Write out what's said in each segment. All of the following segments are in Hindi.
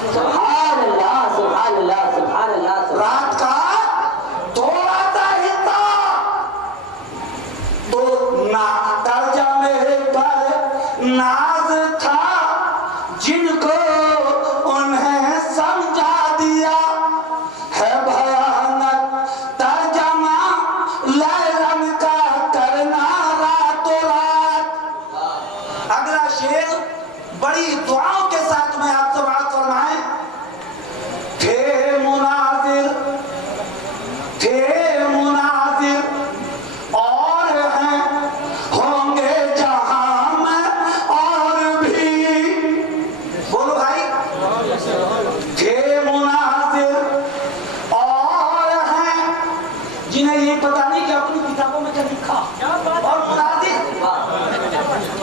सुभान अल्लाह, सुभान अल्लाह, सुभान अल्लाह। रात का थोड़ा सा हिस्सा तो ना तर्जमे पर नाज था, जिनको उन्हें समझा दिया है भयानक तर्जमा लैलन का करना रातों रात। अगला शेर बड़ी दुआओं के साथ में आप सब बात फरमाएं। थे मुनाजिर और हैं, होंगे जहां में और भी। बोलो भाई। थे मुनाजिर और हैं, जिन्हें ये पता नहीं कि अपनी किताबों में क्या लिखा। और मुनाजिर,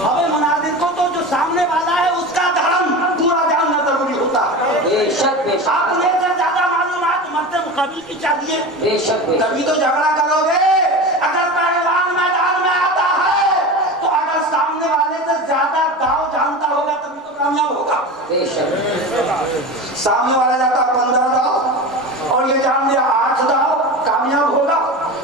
अबे मुनाजिर को तो जो सामने वाला है उसका धर्म पूरा जानना जरूरी होता है। बेशक बेशक। आपने से ज्यादा मालूमात मर्द मुकाबिल की चाहिए। बेशक बेशक। तभी तो झगड़ा करोगे। अगर पहलवान मैदान में आता है तो अगर सामने वाले से ज्यादा दाव जानता होगा तभी तो कामयाब होगा। बेशक। सामने वाला जाता 15 दाव और ये जान लिया 8 दाव, कामयाब होगा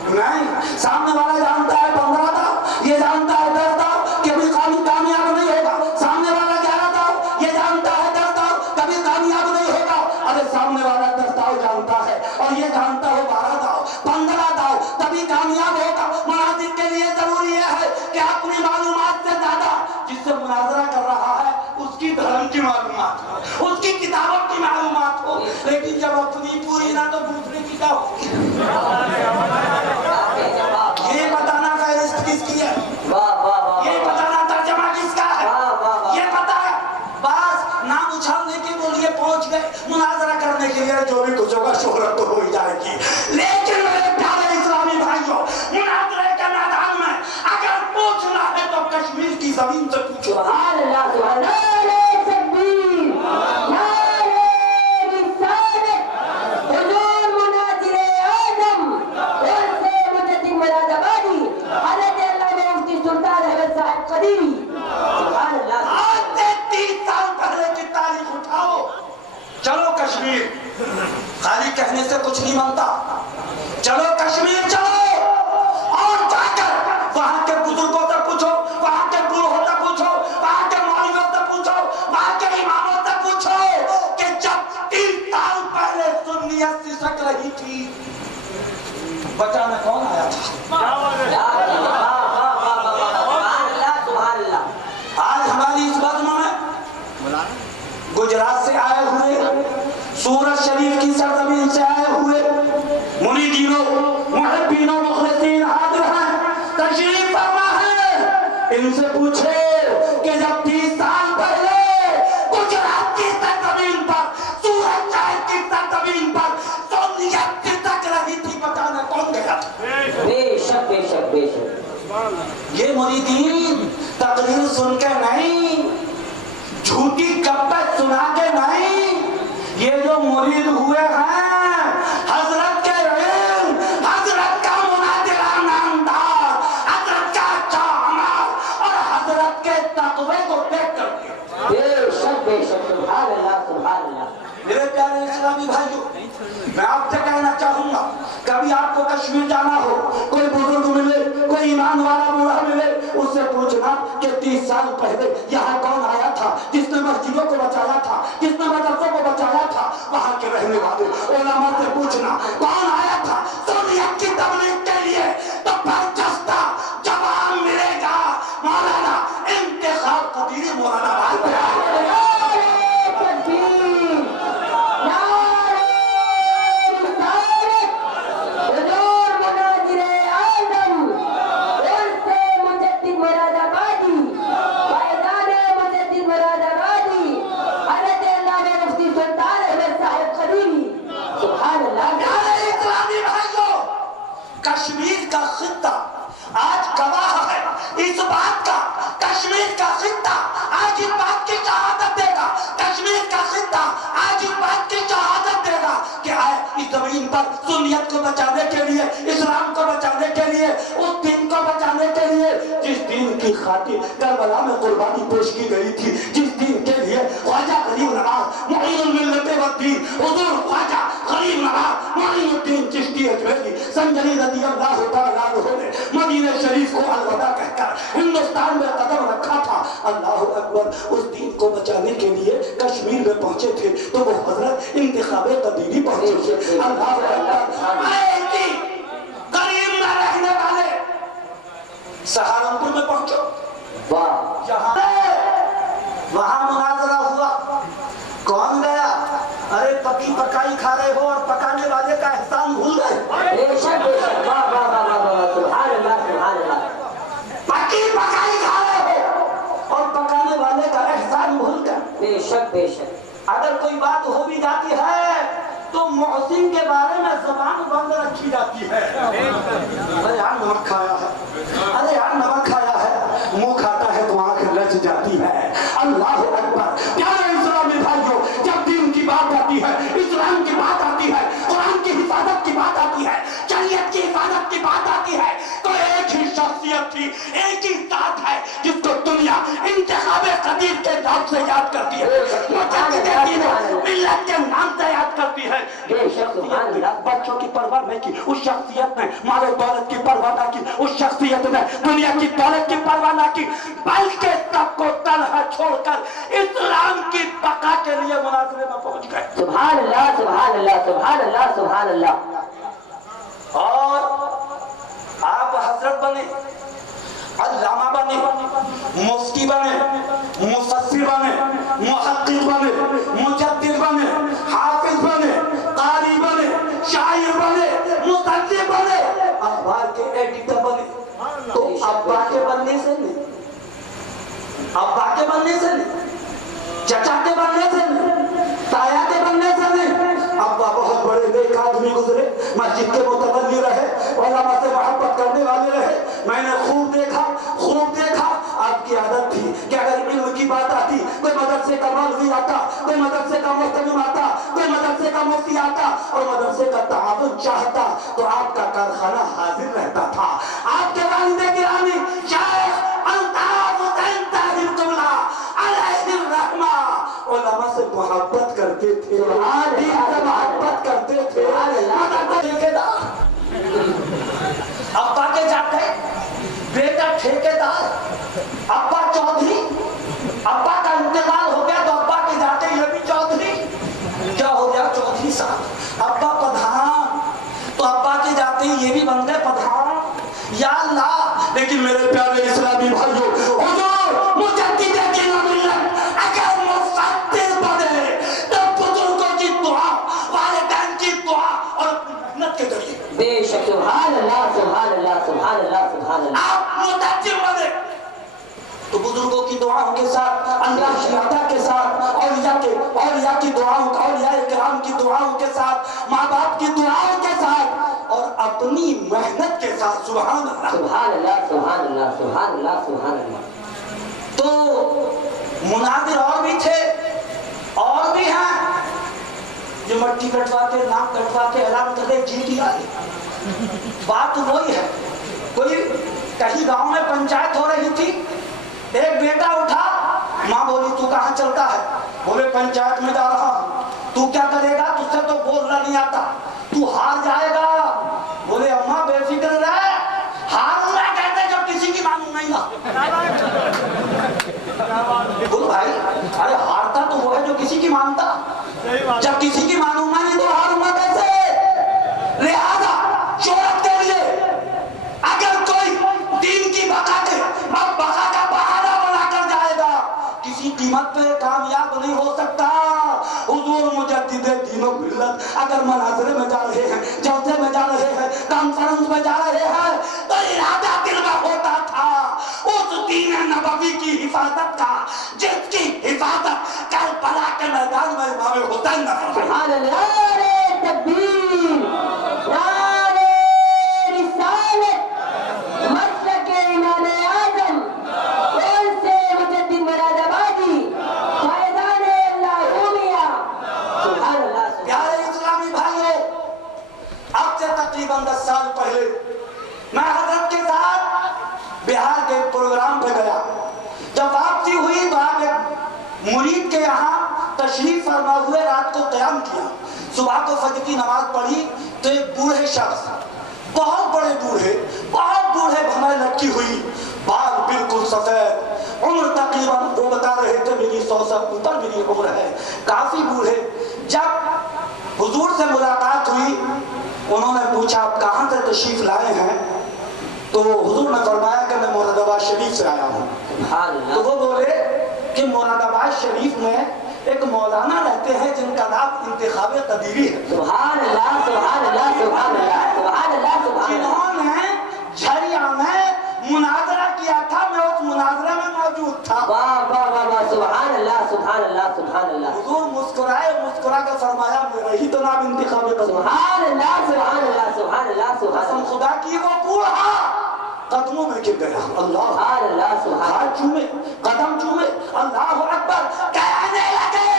नहीं। सामने वाला जानता है 15 दाव, ये जानता है 10 दाव, कभी कामयाब नहीं होगा। सामने वाला 11 दाव, ये जानता है 10 दाव, कभी कामयाब नहीं होगा। अरे सामने वाला 10 दाव जानता है और ये जानता हो 12 दाव, 15 दाव, तभी कामयाब होगा। मुनाजिर के लिए जरूरी है कि अपनी मालूमात से ज्यादा जिससे मुनाजरा कर रहा है उसकी धर्म की मालूमात हो, उसकी किताबों की मालूमात हो। लेकिन जब अपनी पूरी ना तो दूसरे की क्या होगी। ये बताना फहरिस्त किसकी है, ये बताना तर्जमा किसका है, ये पता है। बस नाम उछालने के लिए पहुंच गए, मुनाजरा करने के लिए जो भी कुछ होगा शोहरत तो हो ही जाएगी। लेकिन मेरे प्यारे इस्लामी भाइयों, मुनाजरे के मैदान में अगर पूछना है तो कश्मीर की जमीन से पूछो। सुभान अल्लाह, सुभान अल्लाह। चलो कश्मीर, खाली कहने से कुछ नहीं बनता। चलो कश्मीर चलो और जाकर वहां के बुजुर्गों से पूछो, वहां के बूढ़ों से पूछो, वहां के मौलवियों से पूछो, वहां के इमामों से पूछो कि जब 30 साल पहले सुन्नियत सिसक रही थी, बचाने कौन आया था? आज हमारी इस बज़्म में गुजरात से आए हुए, सूरत शरीफ की सरजमीन से आए हुए मुरीदीनों, मुहब्बीनों, मुखलिसीन हाजिर हैं, तशरीफ फरमा है। इनसे पूछे कि जब 30 साल पहले गुजरात की सरजमीन पर, सूरत शहर की सरजमीन पर सुन्नियत सिसक रही थी, बताने कौन गया था? बेशक बेशक बेशक। ये मुरीदीन तकरीर सुन के नहीं, झूठी गप्पे सुना के नहीं, ये जो मुरीद हुए हैं हजरत के इल्म, हजरत का मुनादिरा नामदार, हजरत का अच्छा अमल और हजरत के तक़वे को देख करके। बेशक बेशक। सुभान अल्लाह, सुभान अल्लाह। मेरे प्यारे इस्लामी भाइयों, मैं आपसे कहना चाहूंगा, कभी आपको कश्मीर जाना हो, कोई बुजुर्ग मिले, कोई ईमान वाला बूढ़ा मिले, उससे पूछना कि 30 साल पहले यहाँ कौन आया था, जिसने मस्जिदों को बचाया था, जिसने मदरसों को बचाया था। वहाँ के रहने वाले उलमा से पूछना कौन आया था सुन्नियत की तबलीग के लिए, तो बर्जस्ता जवाब मिलेगा। मौलाना इंतखाब कदीरी मौलाना कश्मीर का खित्ता आज गवाह है इस बात का, कश्मीर का खित्ता आज इस बात की शहादत देगा, कश्मीर का खित्ता आज इस बात की शहादत देगा कि आए इस जमीन पर सुन्नियत को बचाने के लिए, इस्लाम को बचाने के लिए, उस दिन को बचाने के लिए जिस दिन की खातिर करबला में कुर्बानी पेश की गई थी, जिस दिन के लिए ख्वाजा गरीब नवाज मुईनुल मिल्लत मुईनुद्दीन हुजूर ख्वाजा गरीब नवाज मुईनुद्दीन चिश्ती अजमेरी संजनी रज़ियल्लाहु तआला अन्हु ने मदीना शरीफ को अलविदा कहकर हिंदुस्तान में कदम रखा था। अल्लाहु अकबर। उस दीन को बचाने के लिए कश्मीर में पहुंचे थे तो वो हजरत इंतखाबे कदीरी पहुंचे थे। अल्लाहु अकबर। करीब में रहने वाले सहारनपुर में पहुंचो, वहां मुनाजरा हुआ। कौन गया? अरे पकी पकाई खा रहे हो और पकाने वाले का एहसान भूल गए। पकी पकाई खा रहे हो और पकाने वाले का एहसान भूल गए। बेशक बेशक। अगर कोई बात हो भी जाती है तो मोहसिन के बारे में जुबान बंद रखी जाती है। अरे यार नमक खाया है, अरे यार नमक खाया है, मुंह खाता है तो आंख लच जाती है। अल्लाह अकबर। प्यारे इस्लामी भाइयों, जब दीन की बात आती है, इस्लाम की बात आती है, कुरान की हिफाजत की बात आती है, शरीयत की हिफाजत की बात आती है, तो एक ही शख्सियत थी, एक ही जात है जिसको दुनिया इंतखाबे कदीर के नाम से याद करती है, मिल्लत के नाम से याद करती है। बच्चों की परवाह नहीं की उस शख्सियत ने, मालो दौलत की परवाह ना की उस शख्सियत ने, दुनिया की दौलत की परवाह ना की, बल्कि सबको तनहा छोड़कर इस्लाम की बका के लिए मुनाज़रे में पहुंच गए। सुभान अल्लाह, सुभान अल्लाह, सुभान अल्लाह, सुभान अल्लाह। और आप हजरत बने, अल्लामा बने, मुफ्ती बने, मुफस्सिर बने, मुहक्किक बने, मुजद्दिद बने, हाफिज बने, कारी बने, शायर बने, मुसन्निफ बने, अखबार के एडिटर बने। तो अब्बा के बनने से नहीं, अब्बा के बनने से नहीं, चचा के बनने से नहीं, ताया के बनने से नहीं। अब्बा बहुत बड़े नेक आदमी गुजरे, मस्जिद के मुतवल्ली रहे, उलमा से मोहब्बत करने वाले रहे। मैंने खूब देखा आपकी आदत थी कि अगर इल्म की बात आती, कोई मदरसे का मौलवी आता, कोई मदरसे का मुअत्तमिम आता, कोई मदरसे का मुफ्ती आता और मदरसे का ताउन चाहता तो आपका कारखाना हाजिर रहता था। आपके वालिद गिरामी शेख अल्ताफ हुसैन ताहिर कुबला अलैहिर रहमा उलमा से मोहब्बत करते थे, दीन से मोहब्बत करते थे। अब्बा के जाते, बेटा ठेकेदार, अब्बा चौधरी, अब्बा का इंतकाल हो गया तो अब्बा के जाते ये भी चौधरी। क्या हो गया? चौधरी साहब। अब्बा प्रधान, तो अब्बा के जाते ये भी बन गए प्रधान। या अल्लाह। लेकिन मेरे प्यारे इस्लामी भाइयों, हुजूर मुजद्दिद मिल्लत अगर मुफस्सिर बने तो बुजुर्गों की दुआ, वालिदैन की दुआ और मेहनत के जरिए। बेशक। सुभान अल्लाह, सुभान अल्लाह, सुभान अल्लाह, सुभान अल्लाह। आप मुतज्जिम बने तो बुजुर्गों की दुआओं के साथ, अल्लाह की अता के साथ, औलिया की दुआओं, औलिया किराम की दुआओं के साथ, माँ बाप की दुआओं के साथ और अपनी मेहनत के साथ। सुभान अल्लाह, सुभान अल्लाह, सुभान अल्लाह, सुभान अल्लाह, सुभान अल्लाह। तो मुनादिर और भी थे, और भी हैं जो मट्टी कटवा के, नाक कटवा के ऐलान कर दे जीती आई। बात वही है। कोई कहीं गांव में पंचायत हो रही थी, एक बेटा उठा, माँ बोली तू कहाँ चलता है? बोले पंचायत में जा रहा हूँ। तू क्या करेगा? तुझसे तो बोलना नहीं आता, तू हार जाएगा। बोले अम्मा बेफिक्र रहे, हारूंगा कहते जब किसी की मानूंगा ही ना। बोल भाई, अरे हारता तो वो है जो किसी की मानता, जब किसी की मानूंगा नहीं तो हारूंगा कैसे? लिहाजा शोहरत के लिए अगर कोई दीन की बका के, अब बका का बहाना बनाकर जाएगा, किसी कीमत पे कामयाब नहीं हो सकता। हुजूर मुजद्दिद दीन व मिल्लत अगर मनाज़रे में जा रहे हैं, जलसे में जा रहे हैं, कॉन्फ्रेंस में जा रहे हैं, तो इरादा दिल में होता था उस दीन नबवी की हिफाजत का, जिसकी हिफाजत करबला के मैदान में इमाम हुसैन ने फरमाई। सुभान अल्लाह, तकबीर, नारे रिसालत, मसलके इमाम आज़म, कौन से मुजद्दिद मुरादाबादी, फैज़ाने अल्लाहुमिया। सुभान अल्लाह। प्यारे इस्लामी भाइयों, अब से तकरीबन 10 साल पहले मैं हजरत के साथ बिहार के प्रोग्राम पे गया। जब वापसी हुई तो आप एक मुरीद के यहाँ तशरीफ फरमा हुए, रात को क़याम किया, सुबह को फजर की नमाज पढ़ी तो एक बूढ़े शख्स, बहुत बड़े बूढ़े, बहुत बूढ़े भमें लटकी हुई, बाल बिल्कुल सफेद, उम्र तकरीबन वो बता रहे थे मेरी 100 से ऊपर मेरी उम्र है, काफी बूढ़े। जब हुजूर से मुलाकात हुई, उन्होंने पूछा आप कहाँ से तशरीफ लाए हैं? तो हुजूर ने फरमाया कि मैं मुरादाबाद शरीफ से आया हूँ। तो वो बोले कि मुरादाबाद शरीफ में एक मौलाना रहते हैं जिनका नाम इंतखाब कदीरी है। सुभान अल्लाह, सुभान अल्लाह, सुभान अल्लाह, सुभान अल्लाह, सुभान अल्लाह। जिन्होंने झरिया में मुनाजरा किया था, मैं उस मुनाजरा में मौजूद था। वाह वाह वाह वाह, सुभान अल्लाह, सुभान अल्लाह, सुभान अल्लाह। हुजूर मुस्कुराए, मुस्कुरा कर फरमाया मेरा ही तो नाम इंतखाब कदीरी। सुभान अल्लाह, सुभान अल्लाह, सुभान अल्लाह, सुभान कसम खुदा की वो बूढ़ा कदमों में गिर गया। अल्लाह, सुभान अल्लाह, सुभान हाथ चूमे, कदम चूमे, अल्लाह अकबर कहने लगे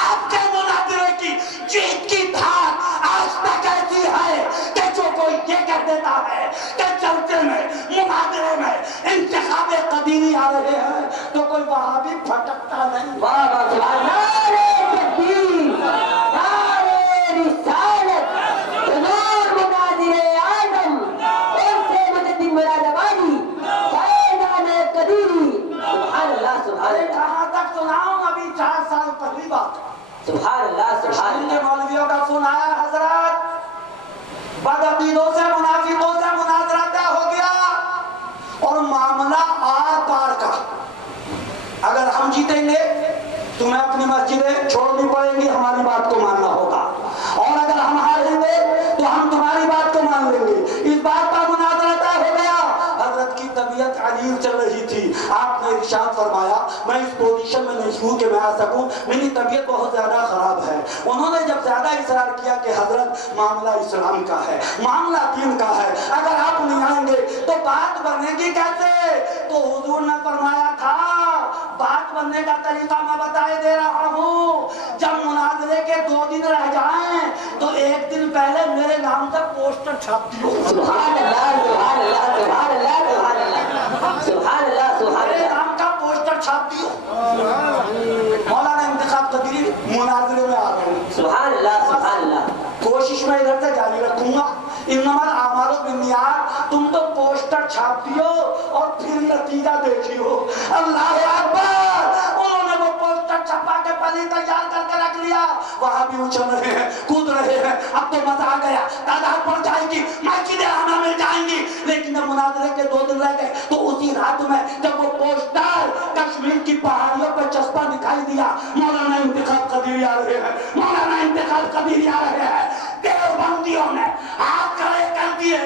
आपके मुनाजिरे की जीत की धार आज तक ऐसी है कि जो कोई ये कह देता है कि चर्चे में, मुनाजिरे में इंतखाब कदीरी आ रहे हैं तो कोई वहाबी फटकता नहीं। वाह वाह, सुभान नारे तकबीर, नारे रिसालत, हुजूर मुनाजिरे आज़म और से मुजद्दिद मुरादाबादी, फैज़ान कदीरी। सुभान अल्लाह, सुभान अरे अल्लाह, कहाँ तक सुनाऊं? अभी 4 साल पहली बात। सुभान अल्लाह, सुभान कश्मीर के अल्लाह। मौलवियों का फोन आया, हजरत बदअकीदों से, मुनाफिकों से मुनाजरा तय हो गया और मामला आर पार का। अगर हम जीतेंगे तुम्हें अपनी मस्जिदें छोड़नी पड़ेंगी, हमारी बात को मानना होगा, और अगर हम हारेंगे तो हम तुम्हारी बात को मान लेंगे। इस बात का मुनाजरा तय हो गया। हजरत की तबीयत अजीब चल रही थी, आपने इरशाद फरमाया मैं इस पोजीशन में नहीं हूं कि मैं आ सकूं, मेरी तबीयत बहुत ज्यादा खराब है। उन्होंने जब ज्यादा इसरार किया कि हजरत मामला इस्लाम का है, मामला दीन का है, अगर आप नहीं आएंगे तो बात बनेगी कैसे? तो हुजूर ने फरमाया था बात बनने का तरीका मैं बताए दे रहा हूँ। जब मुनाजरे के 2 दिन रह जाएं तो 1 दिन पहले मेरे नाम से पोस्टर छाप दियो। सुभान अल्लाह, सुभान अल्लाह, सुभान अल्लाह, सुभान अल्लाह, सुभान अल्लाह, सुभान मेरे अल्लाह। नाम का पोस्टर छाप दियो। मौलाना इंतखाब कदीरी मुनाजरे में आ गए। सुभान अल्लाह, सुभान अल्लाह। कोशिश में इधर से जारी रखूंगा, इन्नमल आमालु बिन्नियात, तुम तो पोस्टर छाप दियो और फिर नतीजा देखियो। अल्लाह अकबर, उन्होंने वो पोस्टर छपा के पहले तैयार करके रख लिया। वहां भी उछल रहे हैं, कूद रहे हैं, अब तो मजा आ गया, तादाद बढ़ जाएगी, मस्जिदें आना मिल जाएंगी। लेकिन जब मुनाजरे के 2 दिन रह गए तो उसी रात में जब वो पोस्टर कश्मीर की पहाड़ियों पर चस्पा दिखाई दिया, मौलाना इंतखाब कदीरी आ रहे हैं, मौलाना इंतखाब कदीरी आ रहे हैं, देवबंदियों ने हाथ खड़े कर दिए,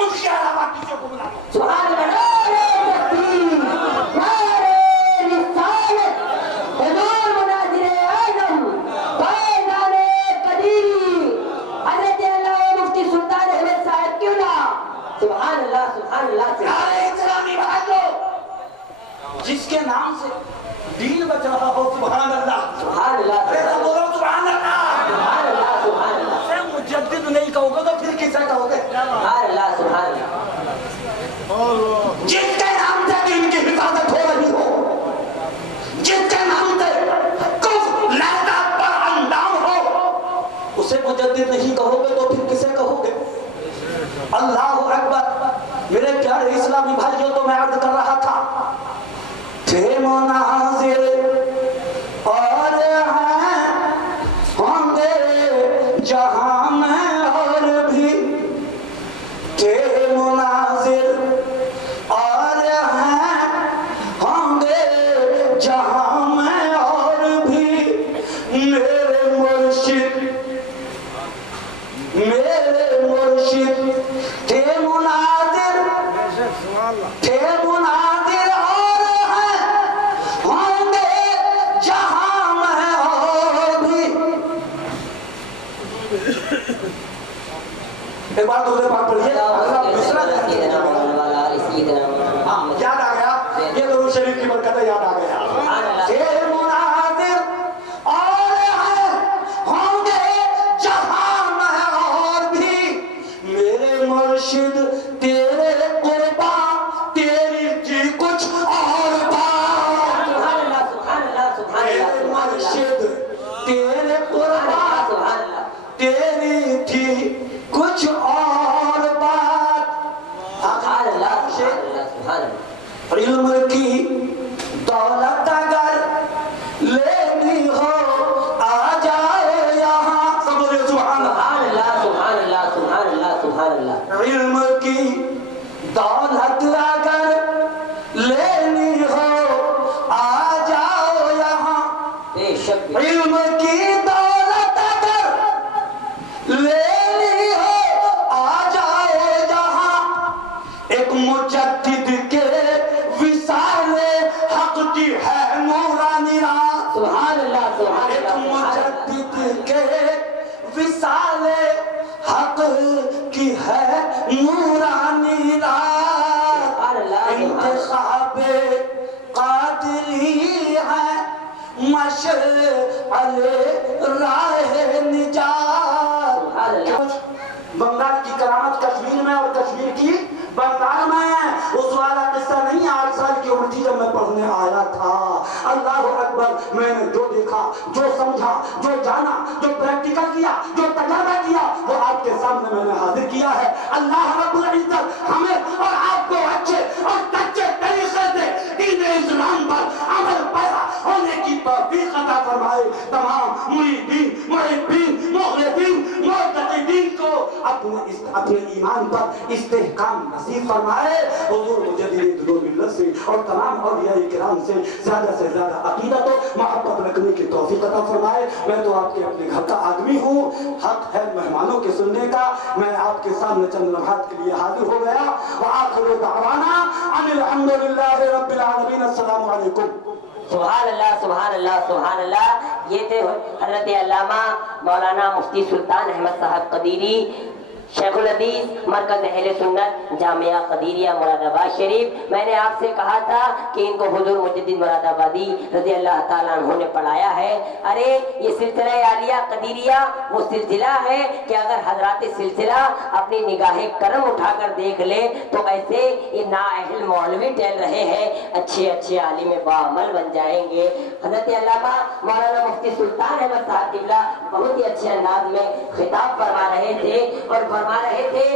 उनके अलावा किसी को बुला लो। सुभान अल्लाह, नारे तकबीर, नारे रिसालत, हुजूर मुनाजिरे आज़म, फैज़ान कदीरी, हज़रत अल्लामा मुफ्ती सुल्तान अहमद साहब क्यों ना। सुभान अल्लाह, सुभान अल्लाह, सुभान सारे इस्लामी भाइयों, जिसके नाम से दीन बच रहा हो, सुभान अल्लाह, अल्लाह, अरे सब बोलो सुभान अल्लाह। सुभान अल्लाह, सुभान अल्लाह, अरे मुजद्दिद नहीं कहोगे तो फिर किसे कहोगे? सुभान अल्लाह, सुभान अल्लाह। जिसके नाम से दीन की हिफाजत हो रही हो, जिसके नाम से कुफ्र लहदा पर अंजाम हो, उसे मुजद्दिद नहीं कहोगे तो फिर किसे कहोगे? अल्लाह अकबर। मेरे प्यारे इस्लामी भाइयों, तो मैं अर्ज कर रहा था थे मुनाजिर और हैं होंगे जहां में और भी, थे मुनाजिर और हैं होंगे जहां में और भी, मेरे मुर्शिद थे मुनाजिर, थे मुनाजिर और हैं होंगे जहां में और भी। एक बार दूसरे बात पढ़िए, हाँ याद आ गया, ये दरूद शरीफ की बरकत याद आ गया। थे मुनाजिर और हैं होंगे जहां में और भी, मेरे मुर्शिद तेरे कुर्बा तेरी जी कुछ और बात। सुभान अल्लाह, सुभान अल्लाह, सुभान अल्लाह, मेरे सुभान अल्लाह। मुर्शिद लेनी हो आ जाओ यहाँ। सब बोले सुभान अल्लाह, सुभान अल्लाह, सुभान अल्लाह, सुभान अल्लाह। इल्म की दौलत अगर लेनी हो आ जाओ यहाँ। बेशक इल्म की दौलत अगर लेनी हो आ जाओ यहाँ। एक मुजद्दिद के विसाले हक की है नूरानी रात। सुभान अल्लाह, सुभान एक अल्लाह, मुजद्दिद के विसाले हक की है नूरानी रात। इंतखाबे कादिरी है मशअले राह निजात। बंगाल की करामत कश्मीर में और कश्मीर की बंगाल में। उस वाला किस्सा नहीं, 8 साल की उम्र थी जब मैं पढ़ने आया था। अल्लाह अकबर। मैंने जो देखा, जो समझा, जो जाना, जो प्रैक्टिकल किया, जो तजर्बा किया, वो आपके सामने मैंने हाजिर किया है। अल्लाह रब्बुल इज्जत हमें और आपको अच्छे और सच्चे तरीके से दीन इस्लाम पर अमल पैदा होने की तौफीक अता फरमाए। तमाम मुरीदीन, मुहिब्बीन, मुखलिसीन, मुअत्तक़ीन को अपने ईमान पर इस्तेहकाम नसीब फरमाए। हुजूर मुजद्दिद मिल्लत से और तमाम औलिया किराम से ज्यादा अकीदत और मोहब्बत रखने की तौफीक अता फरमाए। मैं तो आपके अपने घर का आदमी हूँ, हक है मेहमानों के सुनने का। मैं आपके सामने चंद लम्हात के लिए हाजिर हो गया। व आखिरु दावाना अनिल हम्दुलिल्लाहि रब्बिल आलमीन। अस्सलामु अलैकुम। सुभान अल्लाह, सुभान अल्लाह, सुभान अल्लाह। ये थे हजरत अल्लामा मौलाना मुफ्ती सुल्तान अहमद साहब कदीरी, शेखुल हदीस मरकज अहले सुन्नत जामिया कदीरिया मुरादाबाद शरीफ। मैंने आपसे कहा था कि इनको हुजूर मुजद्दिद मुरादाबादी रज़ी अल्लाह ताला अन्हु ने पढ़ाया है। अरे ये सिलसिला आलिया कदीरिया वो सिलसिला है कि अगर हजरात सिलसिला अपनी निगाहे करम उठाकर देख ले तो ऐसे ये नाअहल मौलवी टहल रहे हैं, अच्छे अच्छे आलिम बाअमल बन जाएंगे। हजरत अल्लामा मौलाना मुफ्ती सुल्तान अहमद साहब किबला बहुत ही अच्छे अंदाज में खिताब फरमा रहे थे और फरमा रहे थे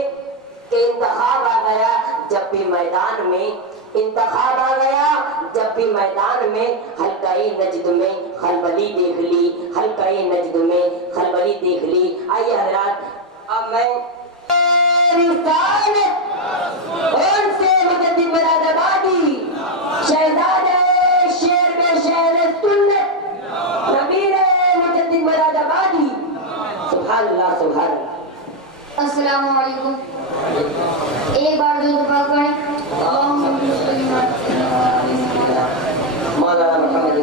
कि इंतखाब आ गया जब भी मैदान में, इंतखाब आ गया जब भी मैदान में, हल्का-ए नजद में खलबली देख ली, हल्का-ए नजद में खलबली देख ली। आइए हजरात, अब मैं कौन से मुजद्दिद मुरादाबादी शहजादे शेर में शेर सुन्नत नबीर मुजद्दिद मुरादाबादी। सुभान अल्लाह, सुभान अल्लाह। अस्सलामु अलैकुम। एक बार दुरूद पाक पढ़ें। मौलाना मोहम्मद